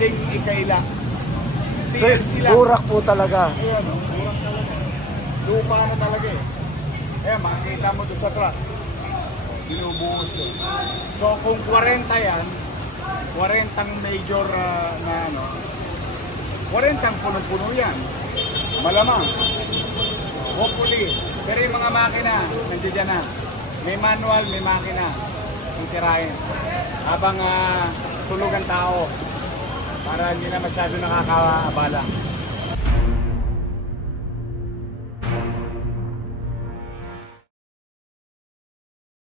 pwedeng ikaila. So, burak po talaga. Ayan, burak talaga. Lupa na talaga eh. Ayan, makikita mo doon sa truck. Binubuhos yun. So kung 40 yan, 40 major na ano, 40 punong-puno yan. Malamang. Hopefully. Pero yung mga makina, nandiyan na. May manual, may makina. Yung tirahin. Habang tulog ang tao. Para hindi na masyado nakakaabala.